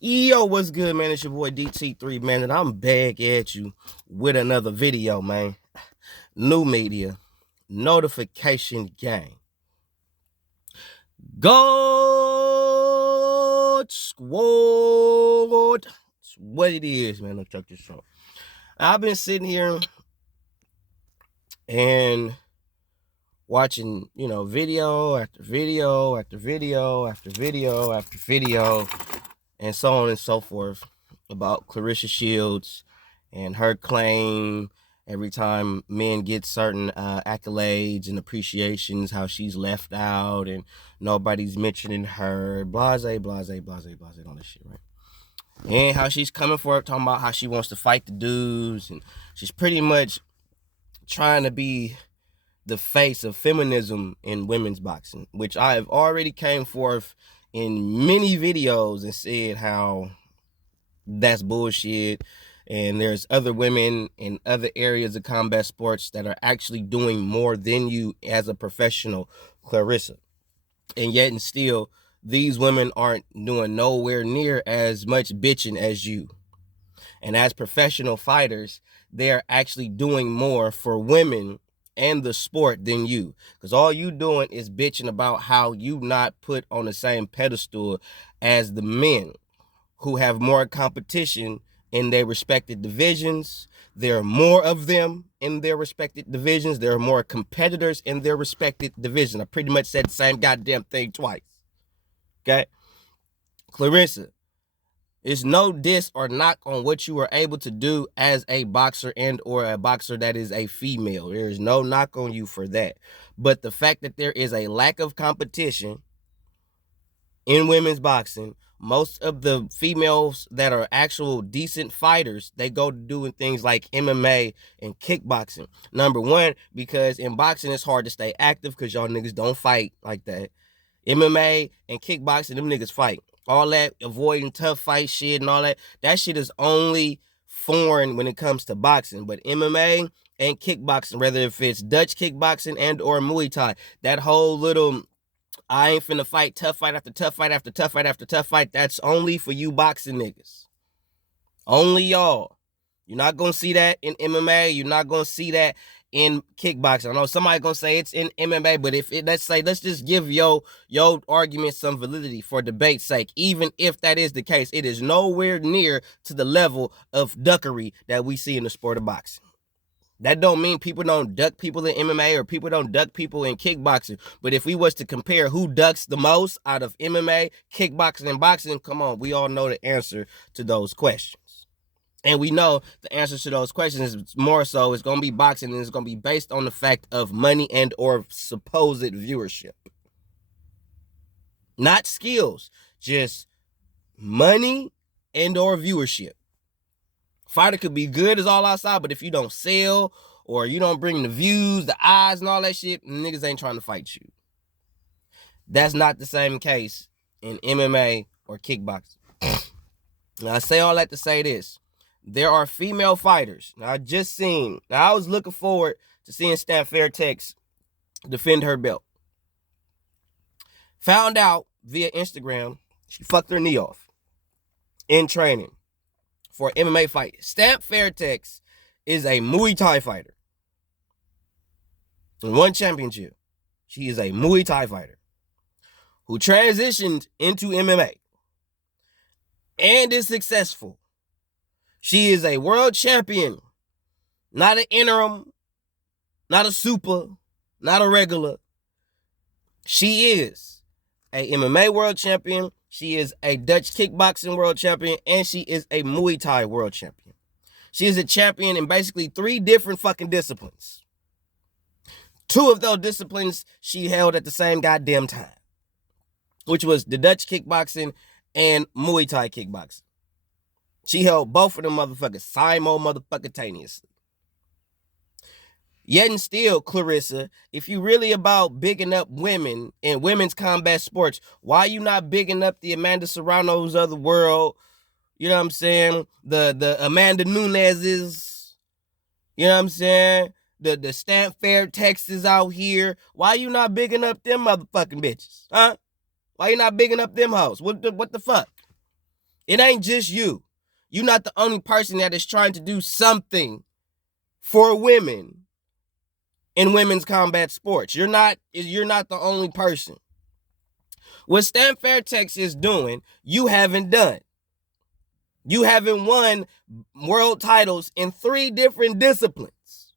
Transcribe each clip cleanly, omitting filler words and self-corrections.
Yo, what's good, man? It's your boy DT3, man, and I'm back at you with another video, man. New media, notification gang. God Squad. It's what it is, man. Let's check this out. I've been sitting here and watching, video after video after video after video after video, and so on and so forth about Claressa Shields and her claim every time men get certain accolades and appreciations, how she's left out and nobody's mentioning her, blase, blase, blase, blase, all this shit, right? And how she's coming for it, talking about how she wants to fight the dudes, and she's pretty much trying to be the face of feminism in women's boxing, which I have already came forth in many videos and said how that's bullshit. And there's other women in other areas of combat sports that are actually doing more than you as a professional, Claressa. And yet and still, these women aren't doing nowhere near as much bitching as you. And as professional fighters, they're actually doing more for women and the sport than you. Because all you doing is bitching about how you not put on the same pedestal as the men who have more competition in their respected divisions. There are more of them in their respected divisions. There are more competitors in their respected division. I pretty much said the same goddamn thing twice. Okay? Claressa, it's no diss or knock on what you are able to do as a boxer and or a boxer that is a female. There is no knock on you for that. But the fact that there is a lack of competition in women's boxing, most of the females that are actual decent fighters, they go to doing things like MMA and kickboxing. Number one, because in boxing it's hard to stay active because y'all niggas don't fight like that. MMA and kickboxing, them niggas fight. All that avoiding tough fight shit and all that, that shit is only foreign when it comes to boxing. But MMA and kickboxing, whether if it's Dutch kickboxing and or Muay Thai, that whole little I ain't finna fight tough fight after tough fight after tough fight after tough fight, that's only for you boxing niggas. Only y'all. You're not gonna see that in MMA. You're not gonna see that in kickboxing. I know somebody gonna say it's in MMA, but if it, let's just give your argument some validity for debate's sake. Even if that is the case, it is nowhere near to the level of duckery that we see in the sport of boxing. That don't mean people don't duck people in MMA or people don't duck people in kickboxing. But if we was to compare who ducks the most out of MMA, kickboxing, and boxing, come on, we all know the answer to those questions. And we know the answers to those questions is more so it's going to be boxing, and it's going to be based on the fact of money and or supposed viewership. Not skills, just money and or viewership. Fighter could be good as all outside, but if you don't sell or you don't bring the views, the eyes, and all that shit, niggas ain't trying to fight you. That's not the same case in MMA or kickboxing. Now, I say all that to say this. There are female fighters. Now, I was looking forward to seeing Fairtex defend her belt. Found out via Instagram she fucked her knee off in training for an MMA fight. Fairtex is a Muay Thai fighter. In one championship, she is a Muay Thai fighter who transitioned into MMA and is successful. She is a world champion, not an interim, not a super, not a regular. She is a MMA world champion. She is a Dutch kickboxing world champion, and she is a Muay Thai world champion. She is a champion in basically 3 different fucking disciplines. 2 of those disciplines she held at the same goddamn time, which was the Dutch kickboxing and Muay Thai kickboxing. She held both of them motherfuckers simultaneously. Yet and still, Claressa, if you really about bigging up women in women's combat sports, why you not bigging up the Amanda Serranos of the world? You know what I'm saying? The Amanda Nunez's, you know what I'm saying? The Fairtex out here. Why you not bigging up them motherfucking bitches? Huh? Why you not bigging up them hoes? What the fuck? It ain't just you. You're not the only person that is trying to do something for women in women's combat sports. You're not the only person. What Stan Fairtex is doing, you haven't done. You haven't won world titles in 3 different disciplines.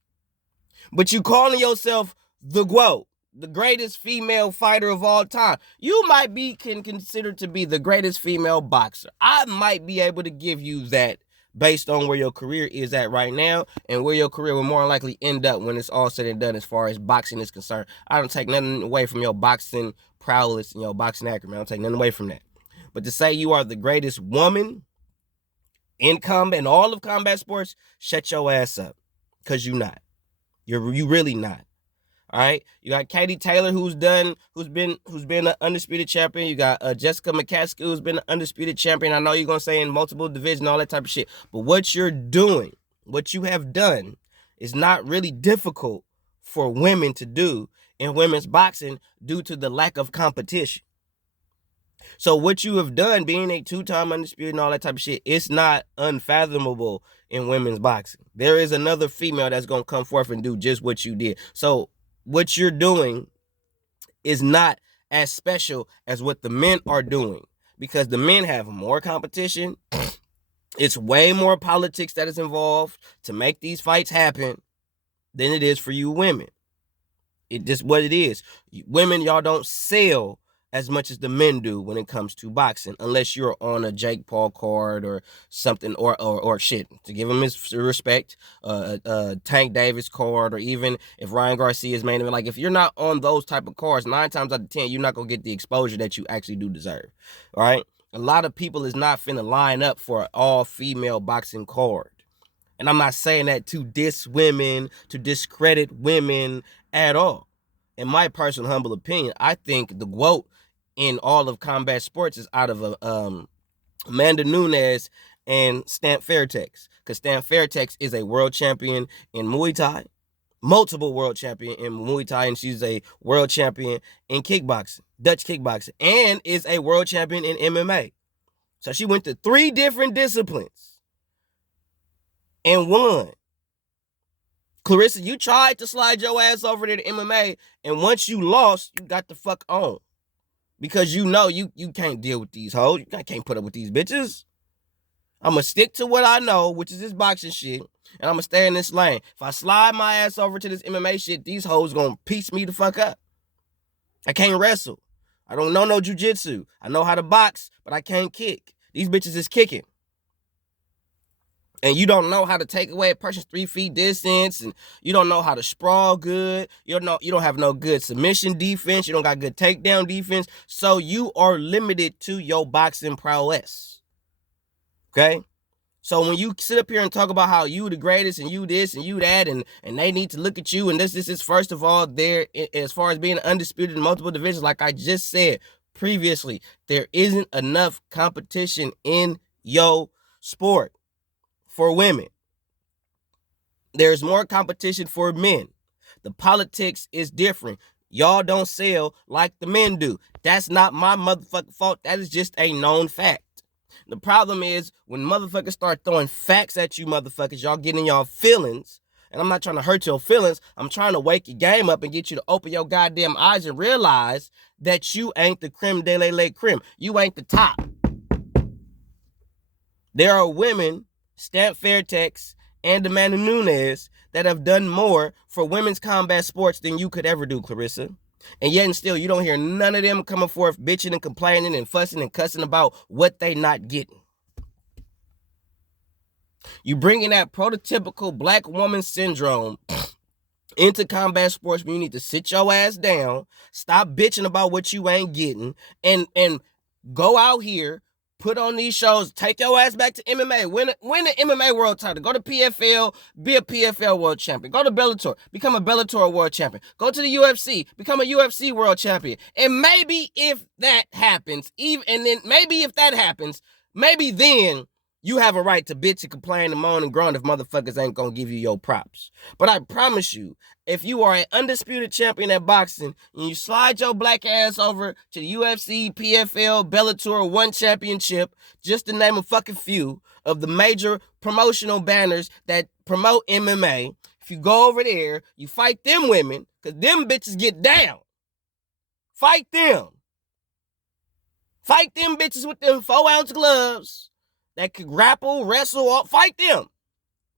But you calling yourself the GOAT, the greatest female fighter of all time. You might be considered to be the greatest female boxer. I might be able to give you that based on where your career is at right now and where your career will more likely end up when it's all said and done as far as boxing is concerned. I don't take nothing away from your boxing prowess and your boxing acumen. I don't take nothing away from that. But to say you are the greatest woman in combat, in all of combat sports, shut your ass up. Because you not. You really not. All right, you got Katie Taylor, who's been an undisputed champion. You got Jessica McCaskill, who's been an undisputed champion. I know you're gonna say in multiple divisions, all that type of shit. But what you're doing, what you have done, is not really difficult for women to do in women's boxing due to the lack of competition. So what you have done, being a 2-time undisputed and all that type of shit, it's not unfathomable in women's boxing. There is another female that's gonna come forth and do just what you did. So what you're doing is not as special as what the men are doing, because the men have more competition. It's way more politics that is involved to make these fights happen than it is for you women. It just what it is. Women, y'all don't sell as much as the men do when it comes to boxing, unless you're on a Jake Paul card or something, or shit, to give him his respect, Tank Davis card, or even if Ryan Garcia is main event. Like, if you're not on those type of cards, 9 times out of 10, you're not going to get the exposure that you actually do deserve, all right? A lot of people is not finna line up for an all-female boxing card. And I'm not saying that to diss women, to discredit women at all. In my personal humble opinion, I think the GOAT in all of combat sports is out of Amanda Nunes and Stan Fairtex. Because Stan Fairtex is a world champion in Muay Thai, multiple world champion in Muay Thai, and she's a world champion in kickboxing, Dutch kickboxing, and is a world champion in MMA. So she went to 3 different disciplines and won. Claressa, you tried to slide your ass over to the MMA, and once you lost, you got the fuck on. Because you know you can't deal with these hoes. You can't put up with these bitches. I'm going to stick to what I know, which is this boxing shit, and I'm going to stay in this lane. If I slide my ass over to this MMA shit, these hoes going to piece me the fuck up. I can't wrestle. I don't know no jiu-jitsu. I know how to box, but I can't kick. These bitches is kicking. And you don't know how to take away a person's 3 feet distance, and you don't know how to sprawl good. You don't have no good submission defense. You don't got good takedown defense. So you are limited to your boxing prowess. Okay? So when you sit up here and talk about how you the greatest and you this and you that, and they need to look at you, and this is first of all, there, as far as being undisputed in multiple divisions, like I just said previously, there isn't enough competition in your sport for women. There's more competition for men. The politics is different. Y'all don't sell like the men do. That's not my motherfucking fault. That is just a known fact. The problem is when motherfuckers start throwing facts at you motherfuckers, y'all getting y'all feelings. And I'm not trying to hurt your feelings. I'm trying to wake your game up and get you to open your goddamn eyes and realize that you ain't the creme de la creme. You ain't the top. There are women, Stan Fairtex and Amanda Nunes, that have done more for women's combat sports than you could ever do, Claressa. And yet and still, you don't hear none of them coming forth bitching and complaining and fussing and cussing about what they not getting. You bring in that prototypical black woman syndrome into combat sports when you need to sit your ass down, stop bitching about what you ain't getting, and go out here, put on these shows, take your ass back to MMA, win the MMA world title, go to PFL, be a PFL world champion, go to Bellator, become a Bellator world champion, go to the UFC, become a UFC world champion. And maybe if that happens, maybe then you have a right to bitch and complain and moan and groan if motherfuckers ain't gonna give you your props. But I promise you, if you are an undisputed champion at boxing and you slide your black ass over to the UFC, PFL, Bellator, One Championship, just to name a fucking few of the major promotional banners that promote MMA, if you go over there, you fight them women, because them bitches get down. Fight them. Fight them bitches with them 4-ounce gloves that could grapple, wrestle, fight them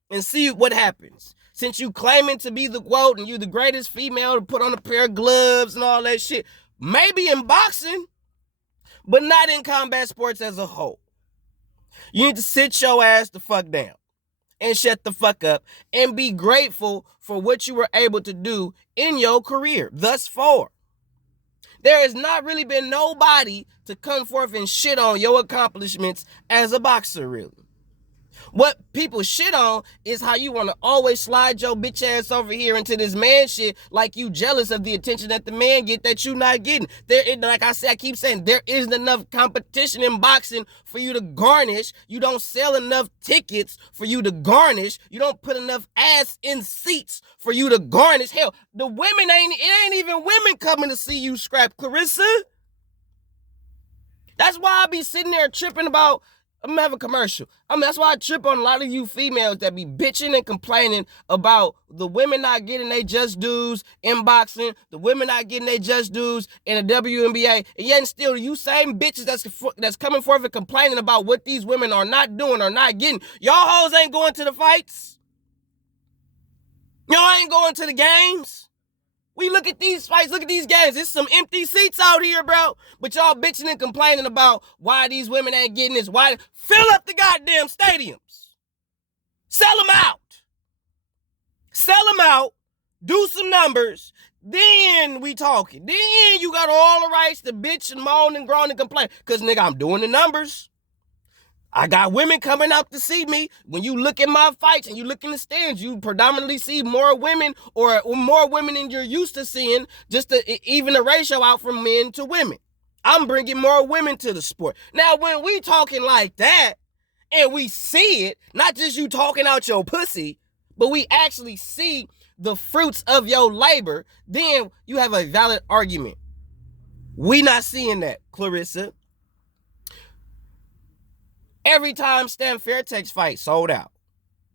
and see what happens. Since you claiming to be the GOAT and you the greatest female to put on a pair of gloves and all that shit, maybe in boxing, but not in combat sports as a whole. You need to sit your ass the fuck down and shut the fuck up and be grateful for what you were able to do in your career thus far. There has not really been nobody to come forth and shit on your accomplishments as a boxer, really. What people shit on is how you want to always slide your bitch ass over here into this man shit like you jealous of the attention that the man get that you not getting. Like I said, I keep saying, there isn't enough competition in boxing for you to garnish. You don't sell enough tickets for you to garnish. You don't put enough ass in seats for you to garnish. Hell, it ain't even women coming to see you scrap, Claressa. That's why I be sitting there tripping about, I'm gonna have a commercial. That's why I trip on a lot of you females that be bitching and complaining about the women not getting their just dues in boxing, the women not getting their just dues in the WNBA, and yet still you same bitches that's coming forth and complaining about what these women are not doing or not getting. Y'all hoes ain't going to the fights. Y'all ain't going to the games. We look at these fights, look at these games. There's some empty seats out here, bro. But y'all bitching and complaining about why these women ain't getting this. Why? Fill up the goddamn stadiums. Sell them out. Sell them out. Do some numbers. Then we talking. Then you got all the rights to bitch and moan and groan and complain. Because, nigga, I'm doing the numbers. I got women coming out to see me. When you look at my fights and you look in the stands, you predominantly see more women or more women than you're used to seeing, just to even the ratio out from men to women. I'm bringing more women to the sport. Now, when we talking like that and we see it, not just you talking out your pussy, but we actually see the fruits of your labor, then you have a valid argument. We not seeing that, Claressa. Every time Stamp Fairtex fight sold out.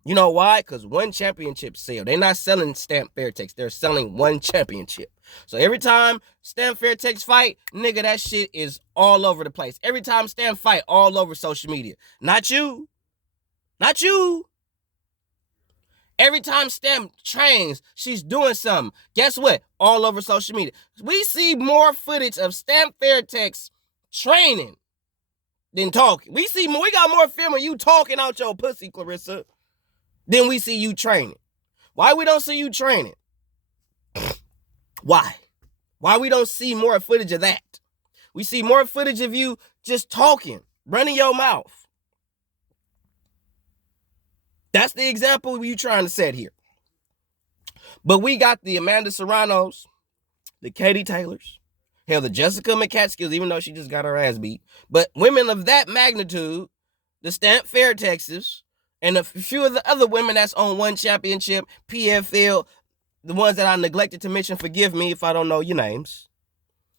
You know why? Because one championship sale. They're not selling Stamp Fairtex. They're selling one championship. So every time Stamp Fairtex fight, nigga, that shit is all over the place. Every time Stamp fight, all over social media. Not you. Not you. Every time Stamp trains, she's doing something. Guess what? All over social media. We see more footage of Stamp Fairtex training than talking. We got more film of you talking out your pussy, Claressa, than we see you training. Why we don't see you training? Why? Why we don't see more footage of that? We see more footage of you just talking, running your mouth. That's the example you trying to set here. But we got the Amanda Serranos, the Katie Taylors, hell, the Jessica McCaskill, even though she just got her ass beat. But women of that magnitude, the Stamp Fairtexes, and a few of the other women that's on One Championship, PFL, the ones that I neglected to mention, forgive me if I don't know your names.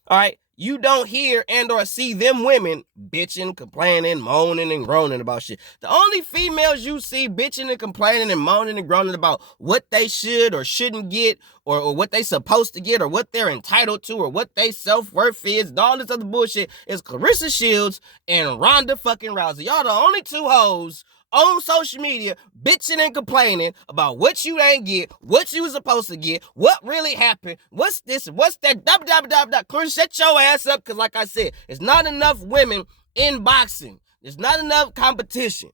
All right? You don't hear and or see them women bitching, complaining, moaning, and groaning about shit. The only females you see bitching and complaining and moaning and groaning about what they should or shouldn't get or what they supposed to get or what they're entitled to or what they self-worth is and all this other bullshit is Claressa Shields and Ronda fucking Rousey. Y'all the only two hoes on social media bitching and complaining about what you ain't get, what you was supposed to get, what really happened, what's this, what's that, Claressa, shut your ass up, because like I said, there's not enough women in boxing. There's not enough competition.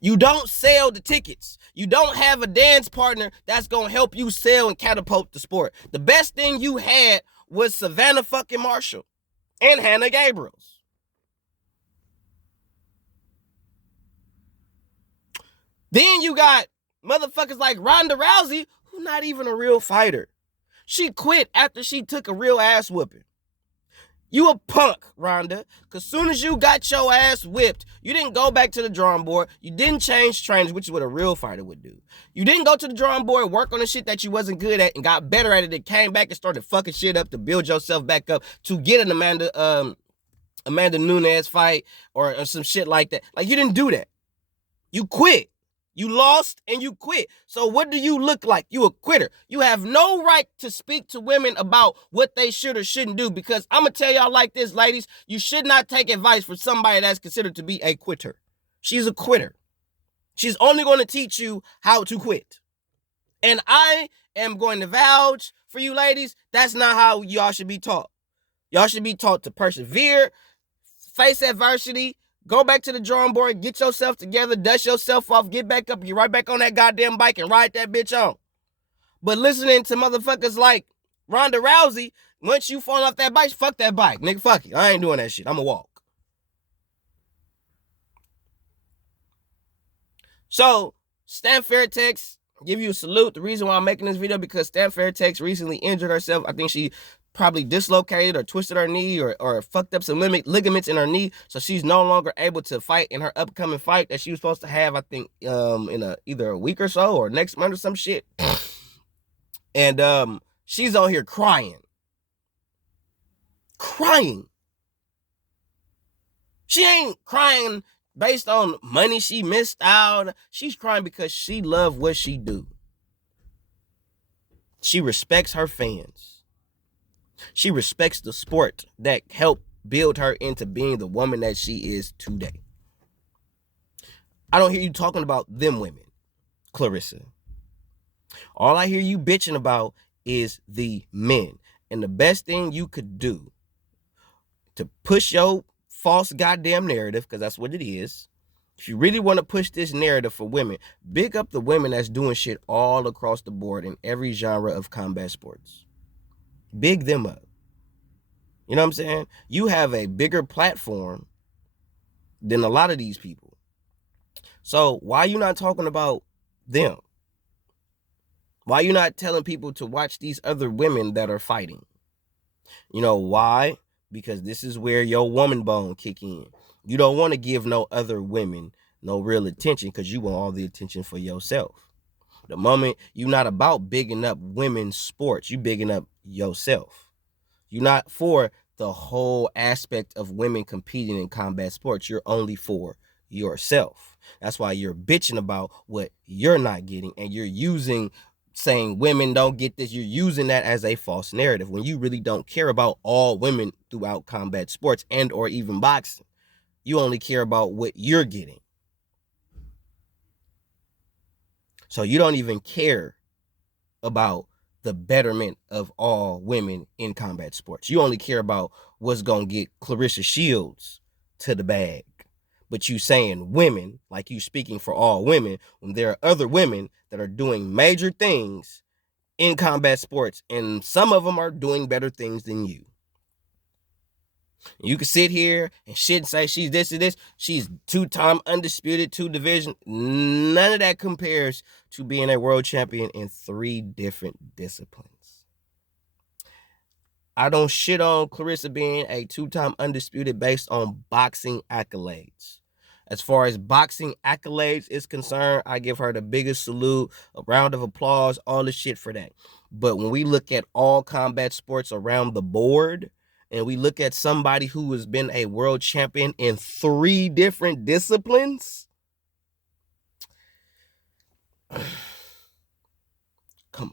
You don't sell the tickets. You don't have a dance partner that's going to help you sell and catapult the sport. The best thing you had was Savannah fucking Marshall and Hannah Gabriels. Then you got motherfuckers like Ronda Rousey, who's not even a real fighter. She quit after she took a real ass whooping. You a punk, Ronda. Because soon as you got your ass whipped, you didn't go back to the drawing board. You didn't change trainers, which is what a real fighter would do. You didn't go to the drawing board, work on the shit that you wasn't good at, and got better at it, and came back and started fucking shit up to build yourself back up to get an Amanda Nunes fight or some shit like that. Like, you didn't do that. You quit. You lost and you quit. So what do you look like? You a quitter. You have no right to speak to women about what they should or shouldn't do, because I'm going to tell y'all like this, ladies. You should not take advice from somebody that's considered to be a quitter. She's a quitter. She's only going to teach you how to quit. And I am going to vouch for you ladies. That's not how y'all should be taught. Y'all should be taught to persevere, face adversity, go back to the drawing board, get yourself together, dust yourself off, get back up, get right back on that goddamn bike and ride that bitch on. But listening to motherfuckers like Ronda Rousey, once you fall off that bike, fuck that bike. Nigga, fuck it. I ain't doing that shit. I'ma walk. So, Stan Fairtex, give you a salute. The reason why I'm making this video, because Stan Fairtex recently injured herself. I think she probably dislocated or twisted her knee or fucked up some ligaments in her knee, so she's no longer able to fight in her upcoming fight that she was supposed to have, I think, in either a week or so or next month or some shit. And she's on here crying. She ain't crying based on money she missed out. She's crying because she loves what she do. She respects her fans. She respects the sport that helped build her into being the woman that she is today. I don't hear you talking about them women, Claressa. All I hear you bitching about is the men. And the best thing you could do to push your false goddamn narrative, because that's what it is, if you really want to push this narrative for women, big up the women that's doing shit all across the board in every genre of combat sports. Big them up. You know what I'm saying? You have a bigger platform than a lot of these people. So why are you not talking about them? Why are you not telling people to watch these other women that are fighting? You know why? Because this is where your woman bone kick in. You don't want to give no other women no real attention because you want all the attention for yourself. The moment you're not about bigging up women's sports, you bigging up yourself. You're not for the whole aspect of women competing in combat sports. You're only for yourself. That's why you're bitching about what you're not getting, and you're saying women don't get this. You're using that as a false narrative when you really don't care about all women throughout combat sports and or even boxing. You only care about what you're getting. So you don't even care about the betterment of all women in combat sports. You only care about what's going to get Claressa Shields to the bag. But you saying women, like you speaking for all women, when there are other women that are doing major things in combat sports, and some of them are doing better things than you. You can sit here and shit and say she's this and this. She's two-time undisputed, 2 division. None of that compares to being a world champion in 3 different disciplines. I don't shit on Claressa being a 2-time undisputed based on boxing accolades. As far as boxing accolades is concerned, I give her the biggest salute, a round of applause, all the shit for that. But when we look at all combat sports around the board, and we look at somebody who has been a world champion in 3 different disciplines, come on.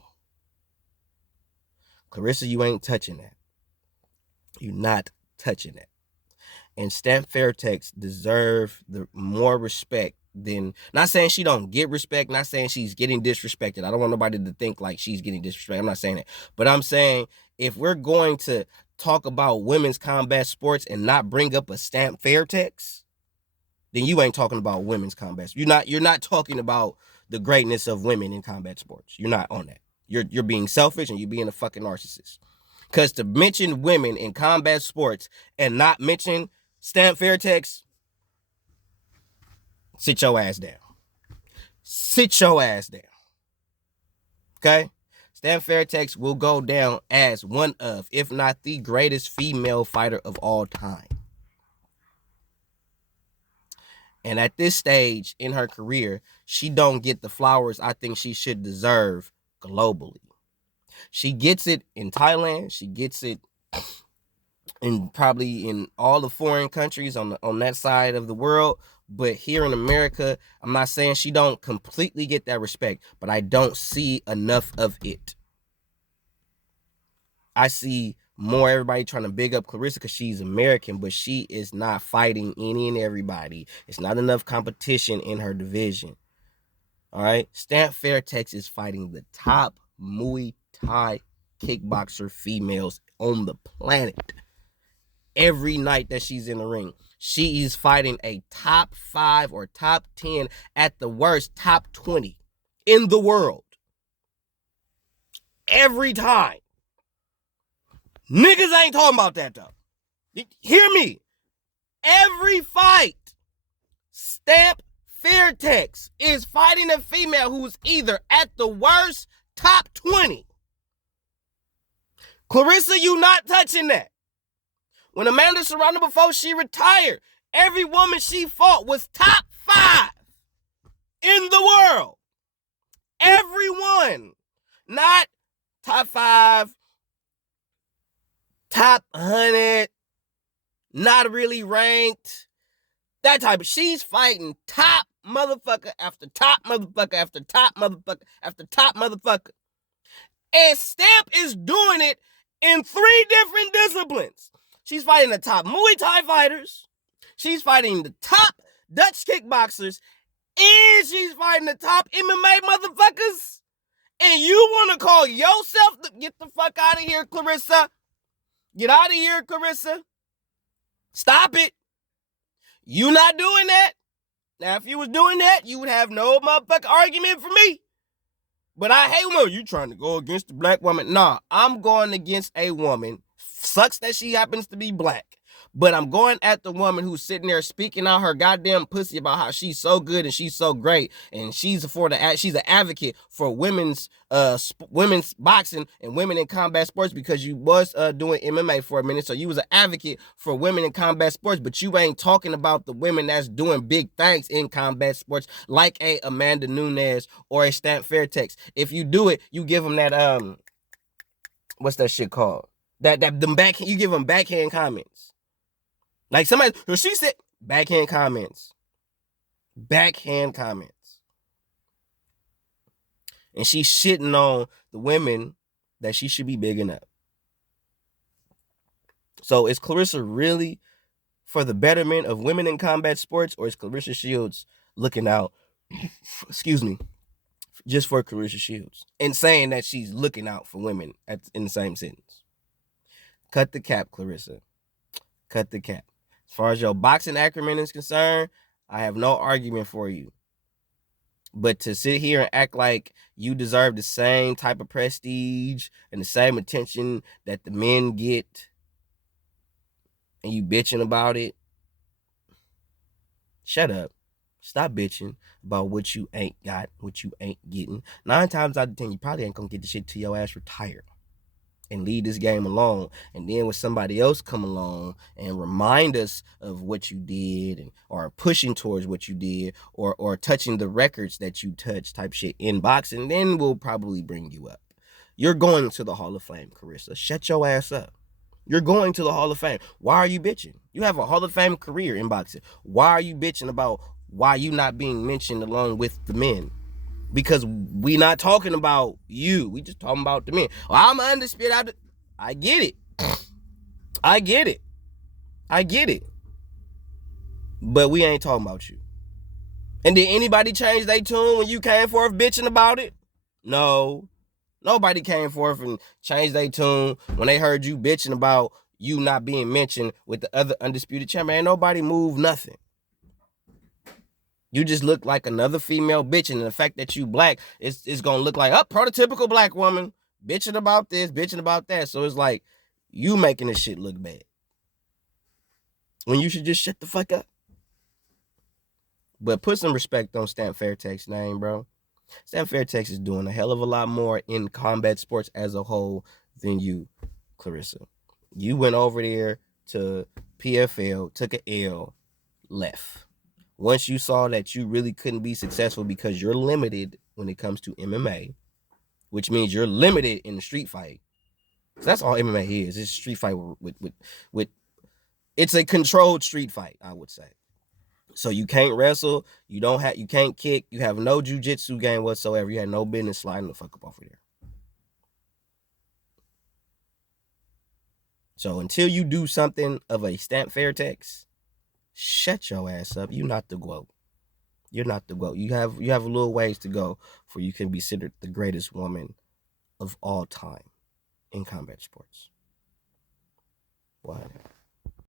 Claressa, you ain't touching that. You're not touching that. And Stan Fairtex deserve the more respect than, not saying she don't get respect, not saying she's getting disrespected. I don't want nobody to think like she's getting disrespected. I'm not saying that. But I'm saying if we're going to talk about women's combat sports and not bring up a Stan Fairtex, then you ain't talking about women's combat. You're not talking about the greatness of women in combat sports. You're not on that. You're being selfish and you're being a fucking narcissist. Because to mention women in combat sports and not mention Stan Fairtex, sit your ass down. Sit your ass down. Okay? Stamp Fairtex will go down as one of, if not the greatest female fighter of all time. And at this stage in her career, she don't get the flowers I think she should deserve globally. She gets it in Thailand. She gets it in probably in all the foreign countries on that side of the world. But here in America, I'm not saying she don't completely get that respect, but I don't see enough of it. I see more everybody trying to big up Claressa because she's American, but she is not fighting any and everybody. It's not enough competition in her division. All right. Stamp Fairtex is fighting the top Muay Thai kickboxer females on the planet. Every night that she's in the ring, she is fighting a top 5 or top 10, at the worst, top 20 in the world. Every time. Niggas ain't talking about that though. Hear me. Every fight, Stamp Fairtex is fighting a female who's either at the worst top 20. Claressa, you not touching that. When Amanda Serrano, before she retired, every woman she fought was top 5 in the world. Everyone. Not top 5, top 100, not really ranked. That type of, she's fighting top motherfucker after top motherfucker after top motherfucker after top motherfucker. And Stamp is doing it in 3 different disciplines. She's fighting the top Muay Thai fighters. She's fighting the top Dutch kickboxers. And she's fighting the top MMA motherfuckers. And you want to call yourself, get the fuck out of here, Claressa. Get out of here, Claressa. Stop it. You not doing that. Now, if you was doing that, you would have no motherfucking argument for me. But I hate when you trying to go against the black woman. Nah, I'm going against a woman. Sucks that she happens to be black. But I'm going at the woman who's sitting there speaking out her goddamn pussy about how she's so good and she's so great, and she's an advocate for women's boxing and women in combat sports, because you was doing MMA for a minute, so you was an advocate for women in combat sports, but you ain't talking about the women that's doing big things in combat sports, like a Amanda Nunes or a Stamp Fairtex. If you do it, you give them that what's that shit called? You give them backhand comments. Like somebody, she said, backhand comments. Backhand comments. And she's shitting on the women that she should be bigging up. So is Claressa really for the betterment of women in combat sports, or is Claressa Shields looking out, excuse me, just for Claressa Shields and saying that she's looking out for women in the same sentence? Cut the cap, Claressa. Cut the cap. As far as your boxing acumen is concerned, I have no argument for you. But to sit here and act like you deserve the same type of prestige and the same attention that the men get, and you bitching about it, shut up. Stop bitching about what you ain't got, what you ain't getting. 9 times out of 10, you probably ain't gonna get the shit till your ass retired and leave this game alone. And then when somebody else come along and remind us of what you did, and or pushing towards what you did, or touching the records that you touched type shit in boxing, then we'll probably bring you up. You're going to the Hall of Fame, Claressa. Shut your ass up. You're going to the Hall of Fame. Why are you bitching? You have a Hall of Fame career in boxing. Why are you bitching about why you not being mentioned along with the men? Because we not talking about you. We just talking about the men. Well, I'm undisputed. I get it. I get it. I get it. But we ain't talking about you. And did anybody change their tune when you came forth bitching about it? No. Nobody came forth and changed their tune when they heard you bitching about you not being mentioned with the other undisputed champion. Ain't nobody moved nothing. You just look like another female bitch, and the fact that you black is gonna look like a prototypical black woman bitching about this, bitching about that. So it's like you making this shit look bad when you should just shut the fuck up. But put some respect on Stamp Fairtex name, bro. Stamp Fairtex is doing a hell of a lot more in combat sports as a whole than you, Claressa. You went over there to PFL, took an L, left. Once you saw that you really couldn't be successful because you're limited when it comes to MMA, which means you're limited in the street fight. So that's all MMA is. It's a street fight with it's a controlled street fight, I would say. So you can't wrestle, you can't kick, you have no jiu-jitsu game whatsoever. You had no business sliding the fuck up off of there. So until you do something of a Stamp Fairtex, shut your ass up. You're not the GOAT. You're not the GOAT. You have a little ways to go before you can be considered the greatest woman of all time in combat sports. Why?